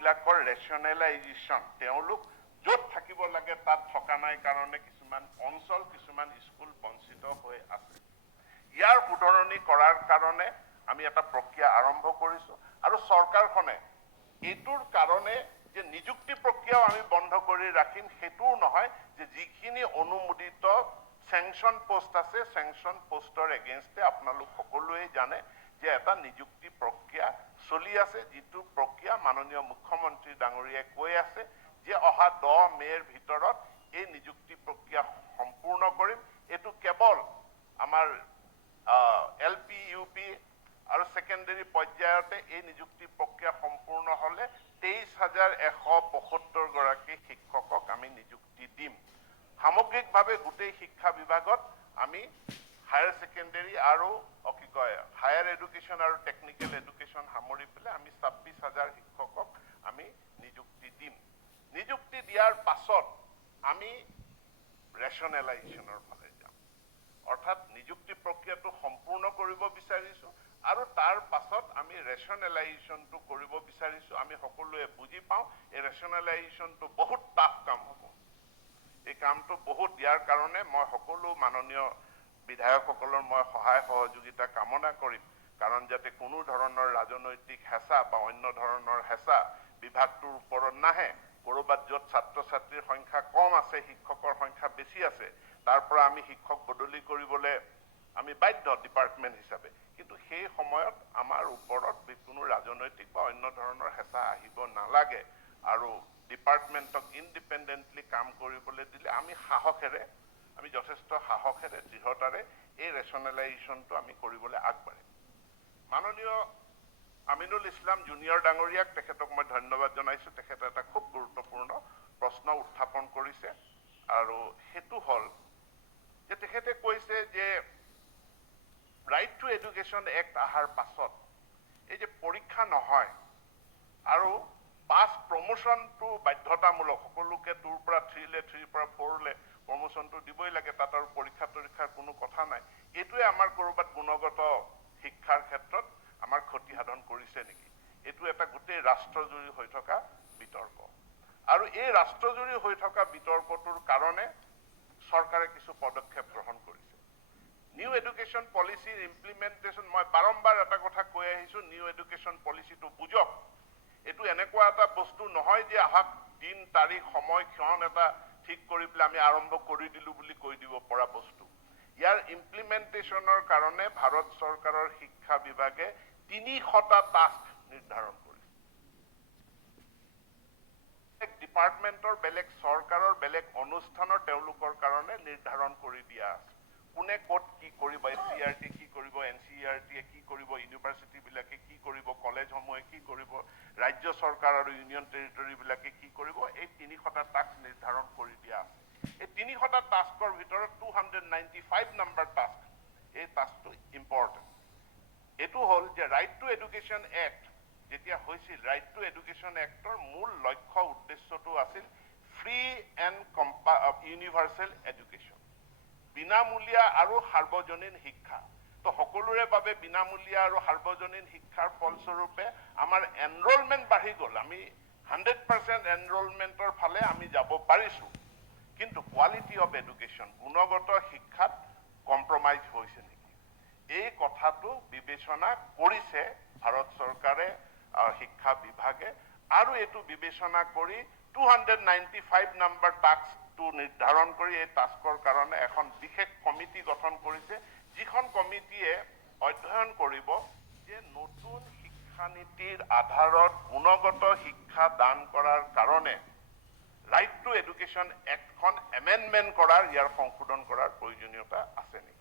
বিলাকৰ ৰেচনেলাইজেশ্যন তেওঁলোক য'ত থাকিব লাগে তাত থকা নাই কাৰণে কিছুমান অঞ্চল কিছুমান স্কুল বঞ্চিত হৈ আছে ইয়াৰ শুধৰণি কৰাৰ কাৰণে আমি এটা প্ৰক্ৰিয়া আৰম্ভ কৰিছো আৰু চৰকাৰখনে এইটোৰ কাৰণে যে নিযুক্তি প্ৰক্ৰিয়াও আমি বন্ধ কৰি ৰাখিম সেইটোও নহয় যে যিখিনি অনুমোদিত স্যাংশন পোষ্ট আছে স্যাংশন পোষ্টৰ এগেইনষ্টে আপোনালোক সকলোৱে জানে যে এটা নিযুক্তি প্ৰক্ৰিয়া চলি আছে যিটো প্ৰক্ৰিয়া মাননীয় মুখ্যমন্ত্ৰী ডাঙৰীয়াই কৈ আছে যে অহা 10 মেৰ ভিতৰত এই নিযুক্তি প্ৰক্ৰিয়া সম্পূৰ্ণ কৰিম এটো কেৱল আমাৰ এলপি ইউপি আৰু সেকেন্ডাৰী পৰ্যায়তে এই নিযুক্তি প্ৰক্ৰিয়া সম্পূৰ্ণ হলে 23175 গৰাকী শিক্ষকক আমি নিযুক্তি দিম সামগ্ৰিকভাৱে গোটেই শিক্ষা বিভাগত আমি হায়াৰ সেকেন্ডাৰী আৰু কি কয় হায়াৰ এডুকেশ্যন আৰু টেকনিক্যাল এডুকেশ্যন সামৰি পেলাই আমি 26000 শিক্ষকক আমি নিযুক্তি দিম নিযুক্তি দিয়াৰ পাছত আমি ৰেচনেলাইজেশ্যনৰ ফালে যাম অৰ্থাৎ নিযুক্তি প্ৰক্ৰিয়াটো সম্পূৰ্ণ কৰিব বিচাৰিছো আৰু তাৰ পাছত আমি ৰেচনেলাইজেশ্যনটো কৰিব বিচাৰিছো আমি সকলোৱে বুজি পাওঁ এই ৰেচনেলাইজেশ্যনটো বহুত টাফ কাম হ'ব এই কামটো বহুত ইয়াৰ কাৰণে মই সকলো মাননীয় বিধায়কসকলৰ মই সহায় সহযোগিতা কামনা কৰিম কাৰণ যাতে কোনো ধৰণৰ ৰাজনৈতিক হেঁচা বা অন্য ধৰণৰ হেঁচা বিভাগটোৰ ওপৰত নাহে কৰবাত য'ত ছাত্ৰ ছাত্ৰীৰ সংখ্যা কম আছে শিক্ষকৰ সংখ্যা বেছি আছে তাৰ পৰা আমি শিক্ষক বদলি কৰিবলৈ আমি বাধ্য ডিপাৰ্টমেণ্ট হিচাপে কিন্তু সেই সময়ত আমাৰ ওপৰত কোনো ৰাজনৈতিক বা অন্য ধৰণৰ হেঁচা আহিব নালাগে আৰু ডিপাৰ্টমেণ্টক ইণ্ডিপেণ্ডেণ্টলি কাম কৰিবলৈ দিলে আমি সাহসেৰে আমি যথেষ্ট সাহসেৰে দৃঢ়তাৰে এই ৰেচনেলাইজেশ্যনটো আমি কৰিবলৈ আগবাঢ়িম মাননীয় আমিনুল ইছলাম জুনিয়ৰ ডাঙৰীয়াক তেখেতক মই ধন্যবাদ জনাইছো তেখেতে এটা খুব গুৰুত্বপূৰ্ণ প্ৰশ্ন উত্থাপন কৰিছে আৰু হেতু হল যে তেখেতে কৈছে যে ৰাইট টু এডুকেশ্যন এক্ট আহাৰ পাছত এই যে পৰীক্ষা নহয় আৰু পাছ প্ৰমোশনটো বাধ্যতামূলক সকলোকে 2 পৰা 3 লে 3 পৰা 4 লে প্ৰমোশনটো দিবই লাগে তাত আৰু পৰীক্ষা তৰীক্ষাৰ কোনো কথা নাই এটোৱে আমাৰ কৰবাত গুণগত শিক্ষাৰ ক্ষেত্ৰত আমাৰ ক্ষতি সাধন কৰিছে নেকি এটো এটা গোটেই ৰাষ্ট্ৰজুৰি হৈ থকা বিতৰ্ক আৰু এই ৰাষ্ট্ৰজুৰি হৈ থকা বিতৰ্কটোৰ কাৰণে চৰকাৰে কিছু পদক্ষেপ গ্ৰহণ কৰিছে নিউ এডুকেশ্যন পলিচিৰ ইমপ্লিমেন্টেশ্যন মই বাৰম্বাৰ এটা কথা কৈ আহিছো নিউ এডুকেশ্যন পলিচিটো বুজক এটো এনেকুৱা এটা বস্তু নহয় যে আহাক দিন তাৰিখ সময় ক্ষণ এটা ঠিক কৰি পেলাই আমি আৰম্ভ কৰি দিলো বুলি কৈ দিব পৰা বস্তু ইয়াৰ ইমপ্লিমেন্টেশ্যনৰ কাৰণে ভাৰত চৰকাৰৰ শিক্ষা বিভাগে 300টা টাস্ক নিৰ্ধাৰণ কৰিছে এক ডিপাৰ্টমেন্টৰ বেলেগ চৰকাৰৰ বেলেগ অনুষ্ঠানৰ তেওঁলোকৰ কাৰণে নিৰ্ধাৰণ কৰি দিয়া আছে কোনে ক'ত কি কৰিব এসচিআৰটি কি কৰিব এনচিইআৰটি কি কৰিব ইউনিভাৰ্চিটি বিলাকে কি কৰিব কলেজসমূহে কি কৰিব ৰাজ্য চৰকাৰ আৰু ইউনিয়ন টেৰিটৰি বিলাকে কি কৰিব এই 300টা টাস্ক নিৰ্ধাৰণ কৰি দিয়া আছে এই 300টা টাস্কৰ ভিতৰত 295 নম্বৰ টাস্ক এই টাস্কটো ইম্পৰ্টেণ্ট এটো হল যে ৰাইট টু এডুকেশ্যন এক্ট যেতিয়া হৈছিল ৰাইট টু এডুকেশ্যন এক্টৰ মূল লক্ষ্য উদ্দেশ্যটো আছিল ফ্ৰী এণ্ড ইউনিভাৰ্চেল এডুকেশ্যন বিনামূলীয়া আৰু সাৰ্বজনীন শিক্ষা তো সকলোৰে বাবে বিনামূলীয়া আৰু সাৰ্বজনীন শিক্ষাৰ ফলস্বৰূপে আমাৰ এনৰোলমেন্ট বাঢ়ি গ'ল আমি 100% এনৰোলমেন্টৰ ফালে আমি যাব পাৰিছো কিন্তু কোৱালিটি অফ এডুকেশ্যন গুণগত শিক্ষাত কম্প্ৰমাইজ হৈছে নেকি এই কথাটো বিবেচনা কৰিছে ভাৰত চৰকাৰে শিক্ষা বিভাগে আৰু এটো বিবেচনা কৰি 295 নম্বৰ টাস্কটো নিৰ্ধাৰণ কৰি এই টাস্কৰ কাৰণে এখন বিশেষ কমিটি গঠন কৰিছে যিখন কমিটিয়ে অধ্যয়ন কৰিব যে নতুন শিক্ষানীতিৰ আধাৰত গুণগত শিক্ষা দান কৰাৰ কাৰণে ৰাইট টু এডুকেশ্যন এক্টখন এমেণ্ডমেণ্ট কৰাৰ ইয়াৰ সংশোধন কৰাৰ প্ৰয়োজনীয়তা আছে নেকি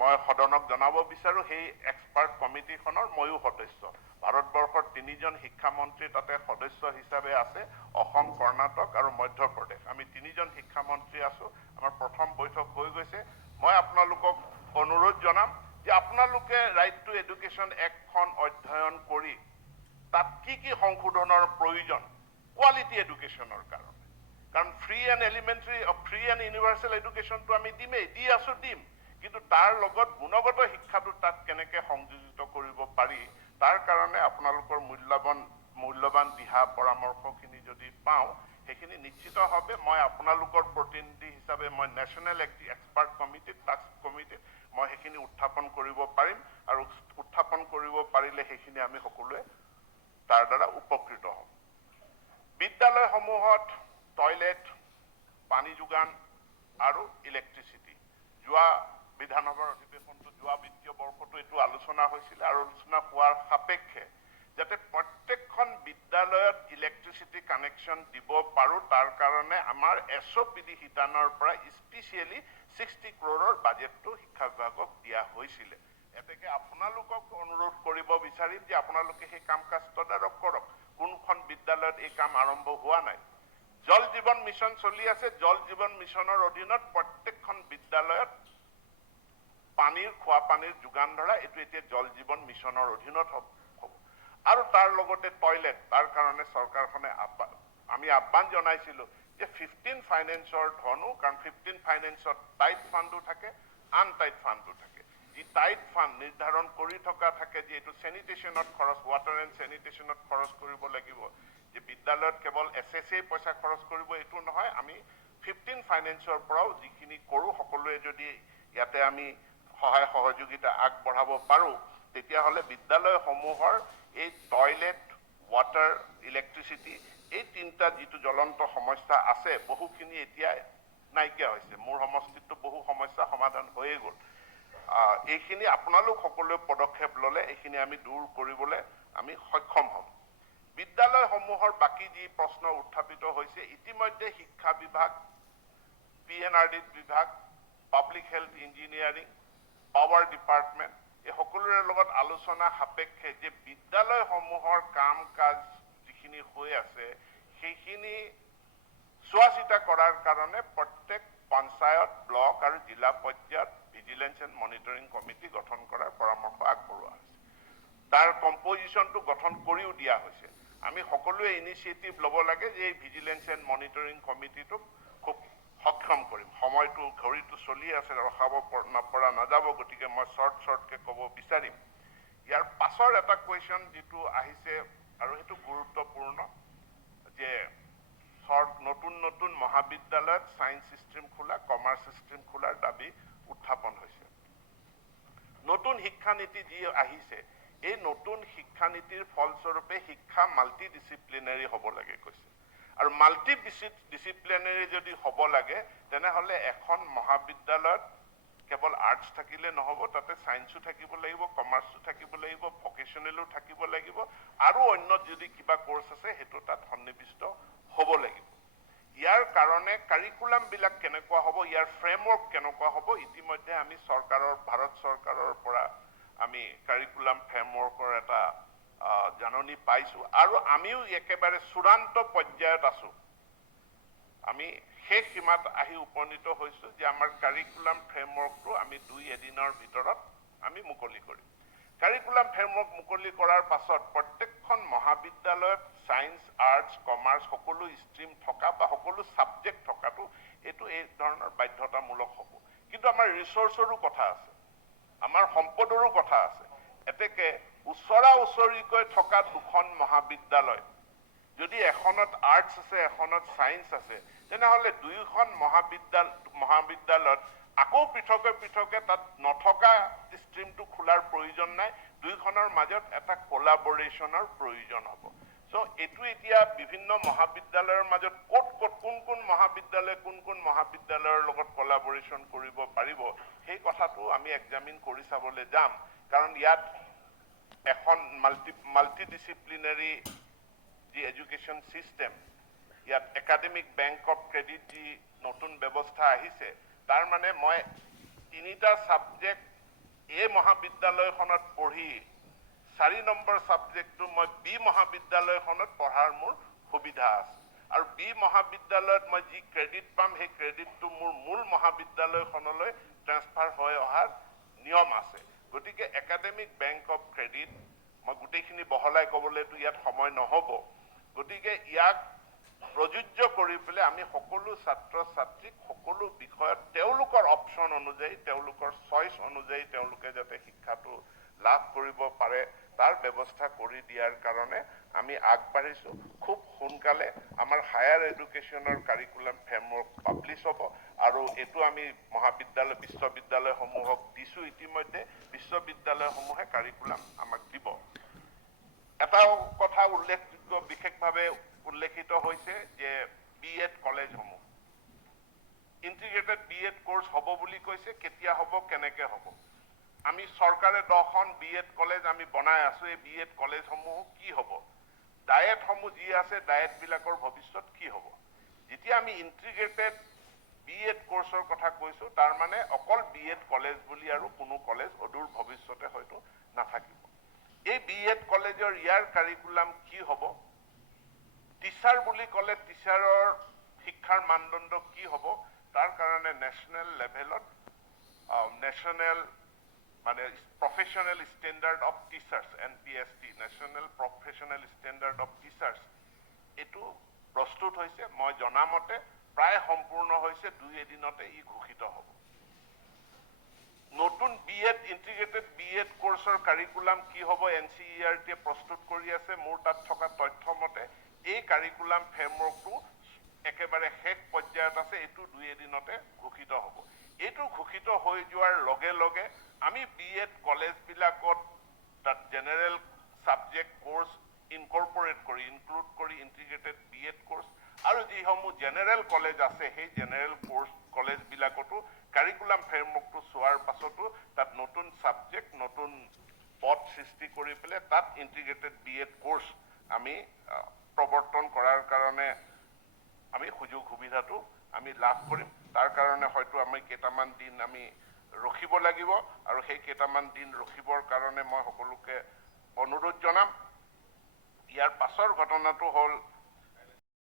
মই সদনক জনাব বিচাৰো সেই এক্সপাৰ্ট কমিটিখনৰ ময়ো সদস্য ভাৰতবৰ্ষৰ 3জন শিক্ষামন্ত্ৰী তাতে সদস্য হিচাপে আছে অসম কৰ্ণাটক আৰু মধ্য প্ৰদেশ আমি 3জন শিক্ষামন্ত্ৰী আছো আমাৰ প্ৰথম বৈঠক হৈ গৈছে মই আপোনালোকক অনুৰোধ জনাম যে আপোনালোকে ৰাইট টু এডুকেশ্যন এক্টখন অধ্যয়ন কৰি তাত কি সংশোধনৰ প্ৰয়োজন কোৱালিটি এডুকেশ্যনৰ কাৰণে কাৰণ free and elementary free and universal এডুকেশ্যনটো আমি দিমেই দি আছো দিম কিন্তু তাৰ লগত গুণগত শিক্ষাটো তাত কেনেকৈ সংযোজিত কৰিব পাৰি তাৰ কাৰণে আপোনালোকৰ মূল্যৱান দিহা পৰামৰ্শখিনি যদি পাওঁ সেইখিনি নিশ্চিতভাৱে মই আপোনালোকৰ প্ৰতিনিধি হিচাপে মই নেশ্যনেল এক্সপাৰ্ট কমিটিত টাস্ক কমিটিত মই সেইখিনি উত্থাপন কৰিব পাৰিম আৰু উত্থাপন কৰিব পাৰিলে সেইখিনি আমি সকলোৱে তাৰ দ্বাৰা উপকৃত হ'ম বিদ্যালয়সমূহত টয়লেট পানী যোগান আৰু ইলেক্ট্ৰিচিটি যোৱা বিধানসভাৰ অধিৱেশনটো যোৱা বিত্তীয় বৰ্ষটো এইটো আলোচনা হৈছিল আৰু আলোচনা হোৱাৰ সাপেক্ষে যাতে প্ৰত্যেকখন বিদ্যালয়ত ইলেক্ট্ৰিচিটি কানেকশ্যন দিব পাৰোঁ তাৰ কাৰণে আমাৰ এছঅ'পিডি শিতানৰ পৰা স্পেচিয়েলি 60 crore বাজেটটো শিক্ষা বিভাগক দিয়া হৈছিলে এতেকে আপোনালোকক অনুৰোধ কৰিব বিচাৰিম যে আপোনালোকে সেই কাম কাজ তদাৰক কৰক কোনখন বিদ্যালয়ত এই কাম আৰম্ভ হোৱা নাই জল জীৱন মিছন চলি আছে জল জীৱন মিছনৰ অধীনত প্ৰত্যেকখন বিদ্যালয়ত পানীৰ খোৱা পানীৰ যোগান ধৰা এইটো এতিয়া জল জীৱন মিছনৰ অধীনত হ'ব আৰু তাৰ লগতে টয়লেট তাৰ কাৰণে চৰকাৰখনে আমি আহ্বান জনাইছিলোঁ যে 15 ফাইনেন্সৰ ধনো কাৰণ 15 ফাইনেন্সত টাইট ফাণ্ডো থাকে আনটাইট ফাণ্ডো থাকে যি টাইট ফাণ্ড নিৰ্ধাৰণ কৰি থকা থাকে যে এইটো চেনিটেশ্যনত খৰচ ৱাটাৰ এণ্ড চেনিটেশ্যনত খৰচ কৰিব লাগিব যে বিদ্যালয়ত কেৱল SSA পইচা খৰচ কৰিব এইটো নহয় আমি 15 ফাইনেন্সৰ পৰাও যিখিনি কৰোঁ সকলোৱে যদি ইয়াতে আমি সহায় সহযোগিতা আগবঢ়াব পাৰোঁ তেতিয়াহ'লে বিদ্যালয়সমূহৰ এই টয়লেট ৱাটাৰ ইলেক্ট্ৰিচিটি এই তিনিটা যিটো জ্বলন্ত সমস্যা আছে বহুখিনি এতিয়া নাইকিয়া হৈছে মোৰ সমষ্টিতটো বহু সমস্যা সমাধান হৈয়ে গ'ল এইখিনি আপোনালোক সকলোৱে পদক্ষেপ ল'লে এইখিনি আমি দূৰ কৰিবলৈ আমি সক্ষম হ'ম বিদ্যালয়সমূহৰ বাকী যি প্ৰশ্ন উত্থাপিত হৈছে ইতিমধ্যে শিক্ষা বিভাগ PNRD বিভাগ public health engineering power department এই সকলোৰে লগত আলোচনা সাপেক্ষে যে বিদ্যালয়সমূহৰ কাম কাজ যিখিনি হৈ আছে সেইখিনি চোৱা চিতা কৰাৰ কাৰণে প্ৰত্যেক পঞ্চায়ত ব্লক আৰু জিলা পৰ্যায়ত ভিজিলেন্স এণ্ড মনিটৰিং কমিটি গঠন কৰাৰ পৰামৰ্শ আগবঢ়োৱা হৈছে তাৰ কম্পজিশ্যনটো গঠন কৰিও দিয়া হৈছে আমি সকলোৱে ইনিচিয়েটিভ ল'ব লাগে যে এই ভিজিলেন্স এণ্ড মনিটৰিং কমিটিটোক খুব সক্ষম কৰিম সময়টো ঘড়ীটো চলি আছে ৰখাব পৰা নাযাব গতিকে মই শ্বৰ্টকৈ ক'ব বিচাৰিম ইয়াৰ পাছৰ এটা কুৱেশ্যন যিটো আহিছে আৰু সেইটো গুৰুত্বপূৰ্ণ যে নতুন নতুন মহাবিদ্যালয়ত ছায়েন্স ষ্ট্ৰীম খোলা কমাৰ্চ ষ্ট্ৰীম খোলাৰ দাবী উত্থাপন হৈছে নতুন শিক্ষানীতি যি আহিছে এই নতুন শিক্ষানীতিৰ ফলস্বৰূপে শিক্ষা মাল্টি ডিচিপ্লিনাৰী হ'ব লাগে কৈছে আৰু মাল্টি ডিচিপ্লিনাৰী যদি হ'ব লাগে তেনেহ'লে এখন মহাবিদ্যালয়ত কেৱল আৰ্টছ থাকিলে নহ'ব তাতে ছায়েন্সো থাকিব লাগিব কমাৰ্চো থাকিব লাগিব ভকেশ্যনেলো থাকিব লাগিব আৰু অন্য যদি কিবা কোৰ্চ আছে সেইটো তাত সন্নিৱিষ্ট হ'ব লাগিব ইয়াৰ কাৰণে কাৰিকুলামবিলাক কেনেকুৱা হ'ব ইয়াৰ ফ্ৰেমৱৰ্ক কেনেকুৱা হ'ব ইতিমধ্যে আমি ভাৰত চৰকাৰৰ পৰা আমি কাৰিকুলাম ফ্ৰেমৱৰ্কৰ এটা জাননী পাইছোঁ আৰু আমিও একেবাৰে চূড়ান্ত পৰ্যায়ত আছোঁ আমি শেষ সীমাত আহি উপনীত হৈছোঁ যে আমাৰ কাৰিকুলাম ফ্ৰেমৱৰ্কটো আমি 2 এদিনৰ ভিতৰত আমি মুকলি কৰিম কাৰিকুলাম ফ্ৰেমৱৰ্ক মুকলি কৰাৰ পাছত প্ৰত্যেকখন মহাবিদ্যালয়ত ছায়েন্স আৰ্টছ কমাৰ্চ সকলো ষ্ট্ৰীম থকা বা সকলো ছাবজেক্ট থকাটো এইটো এই ধৰণৰ বাধ্যতামূলক হ'ব কিন্তু আমাৰ ৰিচোৰ্চৰো কথা আছে আমাৰ সম্পদৰো কথা আছে এতেকে ওচৰিকৈ থকা দুখন মহাবিদ্যালয় যদি এখনত আৰ্টছ আছে এখনত ছায়েন্স আছে তেনেহ'লে দুয়োখন মহাবিদ্যালয়ত আকৌ পৃথকে তাত নথকা ষ্ট্ৰীমটো খোলাৰ প্ৰয়োজন নাই দুয়োখনৰ মাজত এটা কোলাবৰেশ্যনৰ প্ৰয়োজন হ'ব সো এইটো এতিয়া বিভিন্ন মহাবিদ্যালয়ৰ মাজত কোন মহাবিদ্যালয়ৰ লগত কোলাবৰেশ্যন কৰিব পাৰিব সেই কথাটো আমি এক্সামিন কৰি চাবলৈ যাম কাৰণ ইয়াত এখন মাল্টি ডিচিপ্লিনাৰী যি এডুকেশ্যন চিষ্টেম ইয়াত একাডেমিক বেংক অফ ক্ৰেডিট যি নতুন ব্যৱস্থা আহিছে তাৰ মানে মই 3টা ছাবজেক্ট এই মহাবিদ্যালয়খনত পঢ়ি 4 নম্বৰ ছাবজেক্টটো মই বি মহাবিদ্যালয়খনত পঢ়াৰ মোৰ সুবিধা আছে আৰু বি মহাবিদ্যালয়ত মই যি ক্ৰেডিট পাম সেই ক্ৰেডিটটো মোৰ মূল মহাবিদ্যালয়খনলৈ ট্ৰান্সফাৰ হৈ অহাৰ নিয়ম আছে গতিকে একাডেমিক বেংক অফ ক্ৰেডিট মই গোটেইখিনি বহলাই ক'বলৈতো ইয়াত সময় নহ'ব গতিকে ইয়াক প্ৰযোজ্য কৰি পেলাই আমি সকলো ছাত্ৰ ছাত্ৰীক সকলো বিষয়ত তেওঁলোকৰ অপশ্যন অনুযায়ী তেওঁলোকৰ চইচ অনুযায়ী তেওঁলোকে যাতে শিক্ষাটো লাভ কৰিব পাৰে তাৰ ব্যৱস্থা কৰি দিয়াৰ কাৰণে আমি আগবাঢ়িছোঁ খুব সোনকালে আমাৰ হায়াৰ এডুকেশ্যনৰ কাৰিকুলাম ফ্ৰেমৱৰ্ক পাব্লিছ হ'ব আৰু এইটো আমি মহাবিদ্যালয় বিশ্ববিদ্যালয়সমূহক দিছোঁ ইতিমধ্যে বিশ্ববিদ্যালয়সমূহে কাৰিকুলাম আমাক দিব এটা কথা উল্লেখযোগ্য বিশেষভাৱে উল্লেখিত হৈছে যে বিএড কলেজসমূহ ইন্টিগ্ৰেটেড বিএড কোৰ্স হ'ব বুলি কৈছে কেতিয়া হ'ব কেনেকৈ হ'ব আমি চৰকাৰে 10খন বিএড কলেজ আমি বনাই আছো এই বিএড কলেজসমূহ কি হ'ব ডায়েটসমূহ যি আছে ডায়েটবিলাকৰ ভৱিষ্যত কি হ'ব যেতিয়া আমি ইন্টিগ্ৰেটেড বিএড কোৰ্সৰ কথা কৈছো তাৰ মানে অকল বিএড কলেজ বুলি আৰু কোনো কলেজ অদূৰ ভৱিষ্যতে হয়তো নাথাকিব এই বিএড কলেজৰ ইয়াৰ কাৰিকুলাম কি হ'ব টিচাৰ বুলি ক'লে টিচাৰৰ শিক্ষাৰ মানদণ্ড কি হ'ব তাৰ কাৰণে নেশ্যনেল লেভেলত নেশ্যনেল মানে professional standard of teachers NPST national professional standard of teachers এইটো প্ৰস্তুত হৈছে মই জনামতে প্ৰায় সম্পূৰ্ণ হৈছে 2 এদিনতে ই ঘোষিত হ'ব নতুন বিএড ইন্টিগ্ৰেটেড বিএড কোৰ্সৰ কাৰিকুলাম কি হ'ব NCERT প্ৰস্তুত কৰি আছে মোৰ তাত থকা তথ্য মতে এই কাৰিকুলাম ফ্ৰেমৱৰ্কটো একেবাৰে শেষ পৰ্যায়ত আছে এইটো 2 এদিনতে ঘোষিত হ'ব এইটো ঘোষিত হৈ যোৱাৰ লগে লগে আমি বিএড কলেজবিলাকত তাত জেনেৰেল সাবজেক্ট কোৰ্স ইনকৰ্পৰেট কৰি ইনক্লুড কৰি ইন্টিগ্ৰেটেড বিএড কোৰ্স আৰু যিসমূহ জেনেৰেল কলেজ আছে সেই জেনেৰেল কোৰ্স কলেজবিলাকতো কাৰিকুলাম ফ্ৰেমৱৰ্কটো চোৱাৰ পাছতো তাত নতুন সাবজেক্ট নতুন পদ সৃষ্টি কৰি পেলাই তাত ইন্টিগ্ৰেটেড বিএড কোৰ্স আমি প্ৰৱৰ্তন কৰাৰ কাৰণে আমি সুযোগ সুবিধাটো আমি লাভ কৰিম তাৰ কাৰণে হয়তো আমি কেইটামান দিন আমি ৰখিব লাগিব আৰু সেই কেইটামান দিন ৰখিবৰ কাৰণে মই সকলোকে অনুৰোধ জনাম ইয়াৰ পাছৰ ঘটনাটো হ'ল